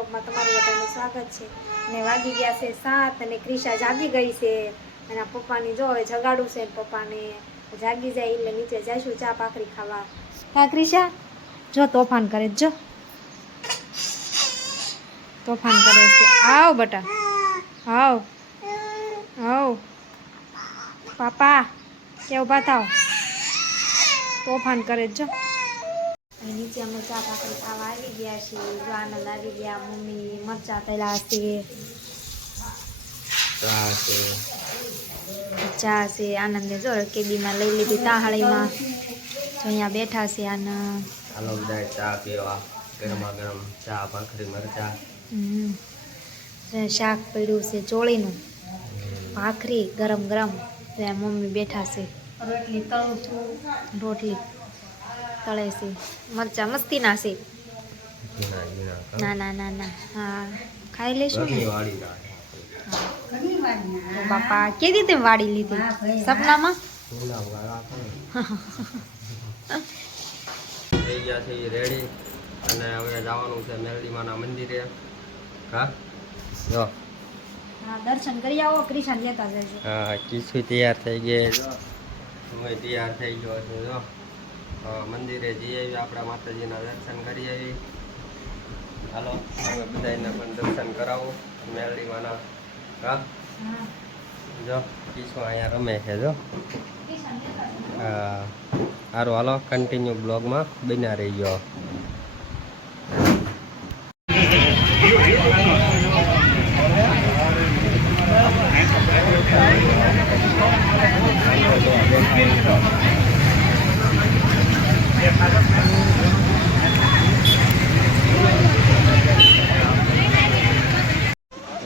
બ્લોગમાં તમારું બધાનું સ્વાગત છે અને વાગી ગયા છે 7 અને ક્રિશા જાગી ગઈ છે અને પપ્પાની જો હવે જગાડું છે પપ્પાને જાગી જાય એટલે નીચે જઈશું ચા ભાખરી ખાવા. હા ક્રિશા જો તોફાન કરે જો તોફાન કરે છે. આવ બટા આવ આવ પાપા કે ઉભા થાવ તોફાન કરે જો. નીચે અમે ચા ભાખરી ખાવા આવી ગયા છીએ. જો આનંદ આવી ગયા. મમ્મી મરચા તળ્યા છે, ચા છે. આનંદને જો કેદીમાં લઈ લીધી તાહાળીમાં. જો અહીંયા બેઠા છે આનંદ. હાલો બધા ચા પીવા. ગરમા ગરમ ચા ભાખરી મરચા. શાક પડ્યું છે ચોળીનું, ભાખરી ગરમ ગરમ. ત્યાં મમ્મી બેઠા છે. રોટલી તળું છું. રોટલી તળે છે. મરચા મસ્તીના છે. ના ના ના ના હા ખાઈ લેશું ને. બાપા કેદી તેમ વાડી લીધી સપનામાં. થઈ ગયા છે રેડી અને હવે જવાનું છે મેરડીમાના મંદિરે. હા જો હા દર્શન કરી આવો. ક્રિશાન લેતા જશે. હા કીસુ તૈયાર થઈ ગઈ. જો હું તૈયાર થઈ ગયો છું. જો મંદિરે જઈ આવી આપણા માતાજીના દર્શન કરી આવી. હાલો હવે બધાને પણ દર્શન કરાવો મેરડીમાના. હા જો કીસુ અહીંયા રમે છે. જો હા સારું હાલો કન્ટિન્યુ બ્લોગમાં બન્યા રહી ગયો.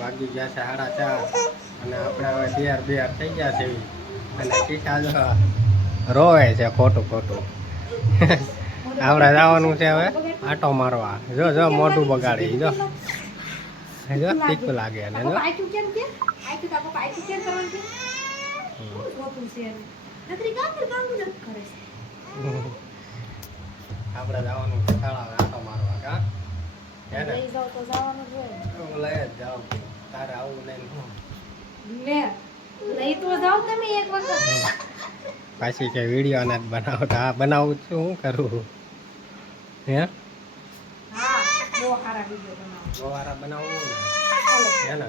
વાગી ગયા છે 4:30 અને આપણે હવે તૈયાર થઈ ગયા છે અને કિસ્સા જો રોવે છે ખોટું ખોટું. આપણે જવાનું છે હવે આટો મારવા. જો જો મોઢું બગાડી. જો જો તીખું લાગે અને જો આપણે જવાનું છે શાળાએ આટો મારવા. કા લઈ જાવ તો જવાનું જોઈએ. લઈ જ જાવ. તારે આવું નહીં લઈ તો જાવ તમે એક વખત. પાછી કે વિડીયો નથી બનાવતા. હા બનાવું છું. શું કરું હે? હા બહુ સારા વિડીયો બનાવો. બહુ સારા બનાવવું ને હે ને.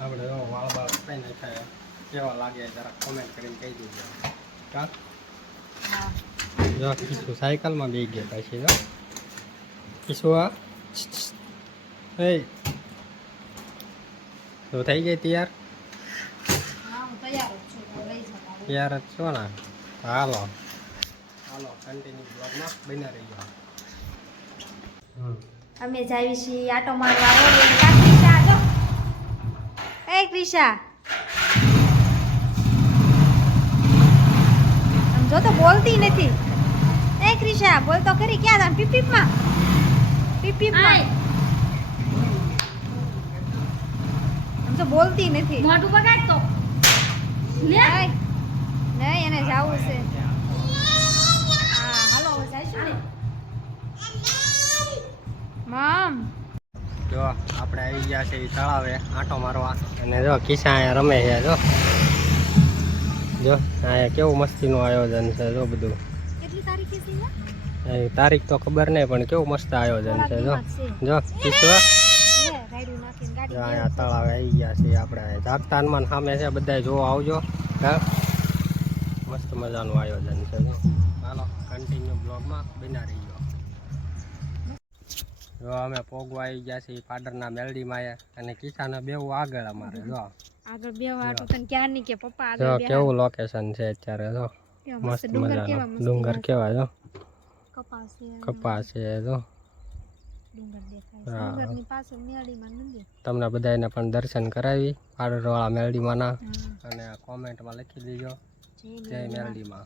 આપણે જો વાળ બાળ કઈ નાખાય કેવા લાગે જરા કોમેન્ટ કરીને કહી દીધો. કા જો કીસુ સાયકલમાં બેસી ગયા પાછી. જો કીસુ આ એ તો થઈ ગઈ તૈયાર. તૈયાર જ છો ને. હાલો હાલો કન્ટિન્યુ બ્લોગમાં બન્યા રહી ગયો. અમે જાવી છીએ આટો મારવા રોડ. ક્રિશા જો એ ક્રિશા આમ જો તો બોલતી નથી. એ ક્રિશા બોલ તો ખરી. ક્યાં આમ પીપીપમાં પીપીપમાં આમ તો બોલતી નથી. મોઢું બગાડ તો નહીં એને જાવું છે. હા હાલો જઈશું ને મમ. જો આપણે આવી ગયા છે તળાવે આંટો મારવા અને જો કિસ્સા અહીંયા રમે છે. જો અહીંયા કેવું મસ્તીનું આયોજન છે. જો બધું કેટલી તારીખે છે? તારીખ તો ખબર નહીં પણ કેવું મસ્ત આયોજન છે. જો કિસ્સા જો અહીંયા તળાવે આવી ગયા છે આપણે. જાગતાનમાં સામે છે બધા જોવા આવજો. હા મસ્ત મજાનું આયોજન છે. જો ચાલો કન્ટિન્યુ બ્લોગમાં બન્યા રહી ગયો. જો અમે પોગવા આવી ગયા છીએ પાડરના મેલડીમાં અને કિસ્સાના બેવું આગળ અમારે. જો આગળ બે વાટો તને ક્યાં ની કે પપ્પા આગળ જો બે કેવું લોકેશન છે અત્યારે. જો મસ્ત મજાનું ડુંગર કેવા. જો કપાસ છે. જો ડુંગરની પાછળ મેળીમાં મંદિર. તમને બધાને પણ દર્શન કરાવી પાડરવાળા મેલડીમાંના અને કોમેન્ટમાં લખી દેજો જય મેલડીમાં.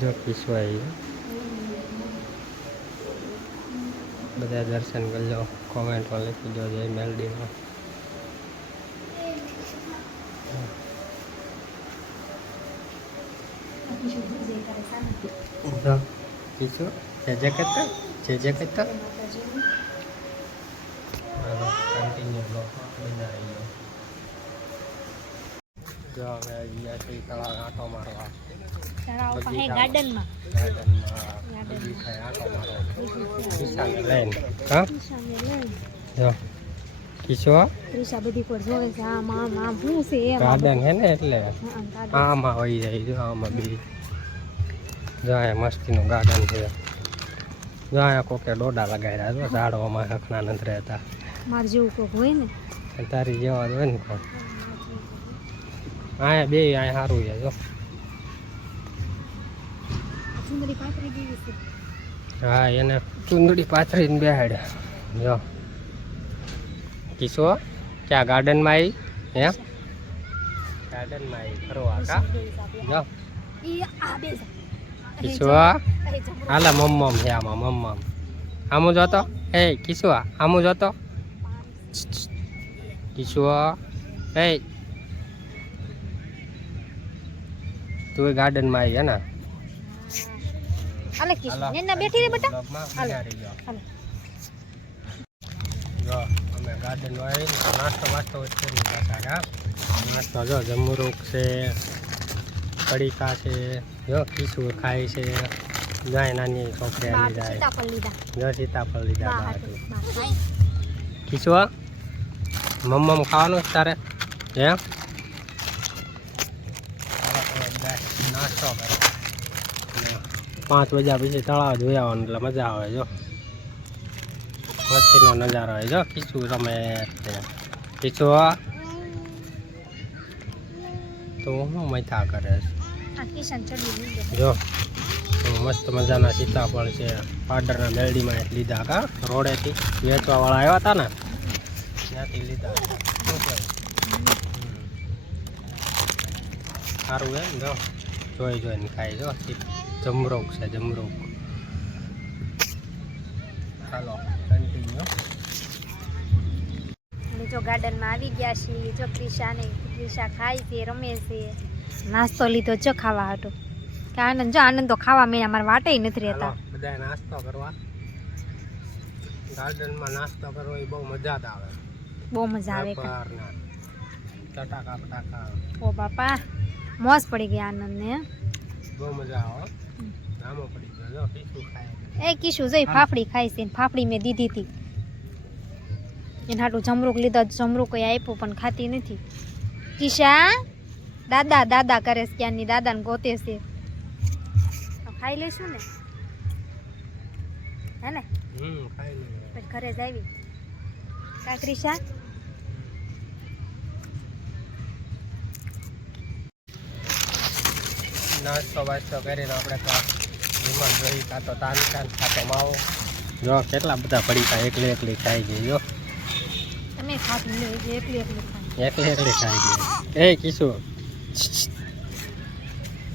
જો પીસવાય બધા દર્શન કરજો, કોમેન્ટમાં લખી દો જય મેલડીમાં. પીછો જે કરતા કન્ટિન્યુ બ્લોકમાં બના રહી ગયો. જો હવે અહીંયા થી તળાવ આંટો મારવા ગાર્ડનમાં બીજી થાય આંટો મારવા કિસ્સાને લઈને. હા જો કિસ્સો ત્રિષા બધી પર જોવે છે આમ આમ આમ શું છે એમ ગાર્ડન હે ને એટલે આમાં વહી જાય. જો આમાં બી જો અહીંયા મસ્તીનું ગાર્ડન છે. જો અહીંયા કોકે ડોડા લગાવ્યા. જો ઝાડવામાં હખણા નથી રહેતા. મારે જેવું કોક હોય ને તારી જેવા જ હોય ને કોક. અહીંયા બે અહીંયા સારું છે. જો સુંદરી પાથરી જેવી છે. હા એને ચુંદડી પાથરીને બેહાડે. જો કિશો ક્યાં ગાર્ડનમાં આવી એમ ગાર્ડનમાં આવી ફરવા કા. જો કિશો હાલા મમ્મમ છે આમાં મમ્મમ. આમું જોતો એ કિશો આમું જોતો કિશો એ તું ગાર્ડનમાં આવી હે ને. હાલે કિશો નેના બેઠી રે બેટા. હાલે જો અમે ગાર્ડનમાં આવીને નાસ્તો કરી પાછા કા. નાસ્તો જો જમરૂક છે, પડીકા છે, જો કિશોર ખાય છે. જાય નાની છોકરી આવી જાય. જો સીતાફળ લીધા કિશોર મમ્મમ ખાવાનું છે તારે એમ. નાસ્તો કરો 5 વાગ્યા પછી તળાવ જોઈ આવવાનું એટલે મજા આવે. જો મસ્તીનો નજારો હોય. જો કિશોર રમે કિશોર તો હું મથા કરે જો મસ્ત મજાના સીતાફળ છે. પાડરના મેરડીમાં લીધા કા રોડેથી વેચવા વાળા આવ્યા હતા ને ત્યાંથી લીધા. શું કહેવું સારું હે જો જોઈને ખાય. જો જમરૂક છે જમરૂક. હાલો કન્ટિન્યુ. જો ગાર્ડનમાં આવી ગયા છીએ. જો ક્રિશા ખાય છે, રમે છે. નાસ્તો લીધો જો ખાવા હાટો કે આનંદ. જો આનંદ તો ખાવા મેં મારા વાટે નથી રહેતા. બધા નાસ્તો કરવા ગાર્ડનમાં નાસ્તો કરવો એ બહુ મજા આવે. બહુ મજા આવે. ચટાકા ઓ બાપા મોજ પડી ગઈ આનંદ ને. બહુ મજા આવે. નામો પડી ગયો. જો કિશુ ખાય. એ કિશુ જોઈ ફાફડી ખાય છે. ફાફડી મેં દીધી હતી એને હાટું જમરૂક લીધો. જમરૂક કોઈ આપ્યું પણ ખાતી નથી. કિશા દાદા કરે છે. ક્યાંની દાદાને ગોતે છે. ખાઈ લઈશું ને હે ને. ખાઈ લે પછી ઘરે જ આવી કા ક્રિશા. નાસ્તો વાસ્તો કરીને આપણે તો વિમાન જોઈ કાં તો તાનકાન કાં તો માવો. જો કેટલા બધા પડીકા એકલી ખાઈ ગઈ. જો તમે ખાતી લે એકલી ખાઈ ગઈ. એ કિશુ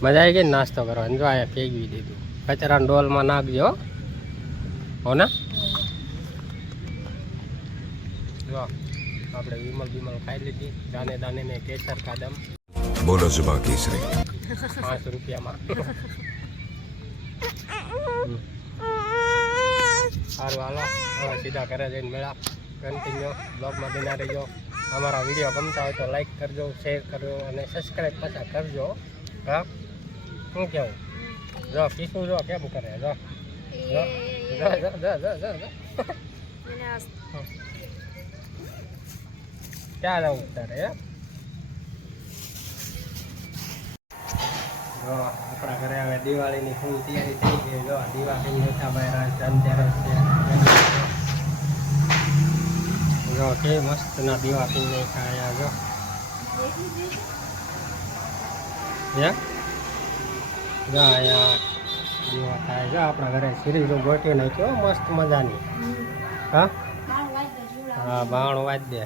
મજા આવી ગઈ નાસ્તો કરવાની. જો અહીંયા ફેંકવી દીધું. કચરાના ડોલમાં નાખજો હો ને. જો આપણે વિમલ ખાઈ લીધી. દાને મેં કેસર કાદમ બોલો જુબા કેસરી 5 રૂપિયામાં. સારું હાલો હવે સીધા ઘરે જઈને મેળા. કન્ટિન્યુ બ્લોગમાં બના રહેજો. અમારા વિડીયો ગમતા હોય તો લાઈક કરજો, શેર કરજો અને સબસ્ક્રાઈબ પાછા કરજો. હા શું કેવું. જો પીસું જો કેમ કરે. જો ક્યાં જવું તારે હે. જો આપણા ઘરે હવે દિવાળીની ફૂલ તૈયારી થઈ ગઈ. જો દીવા કઈ ઓછા બહાર ધનતેરસ છે. જો કે મસ્ત ના દીવા પી નહીં ખાયા. જો જો અહીંયા દીવા થાય. જો આપણા ઘરે સિરીઝો ગોઠવી નાખ્યો મસ્ત મજાની. હા બાણ વાજ દે.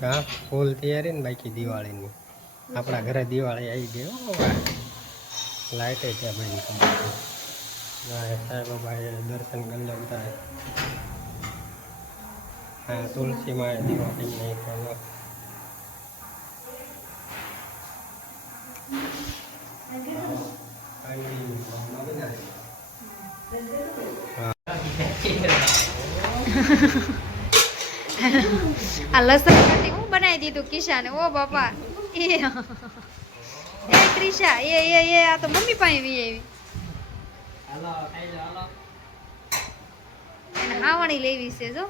હા ફૂલ તૈયારી ને બાકી દિવાળીની. આપણા ઘરે દિવાળી આવી ગઈ હો લાઇટે છે ભાઈ સાહેબ બાબા દર્શન કરી લો બધા હા તુલસીમાં દીવા થઈ નાખ્યો આ લસણ કાઢી હું બનાવી દીધું કિશાને ઓ બાપા એ ક્રિશા એ આ તો મમ્મી પાસે વી આવી એને હાવણી લેવી છે જો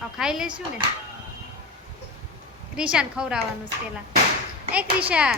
આ ખાઈ લેશું ને ક્રિશાને ખવડાવવાનું છે પેલા એ ક્રિશા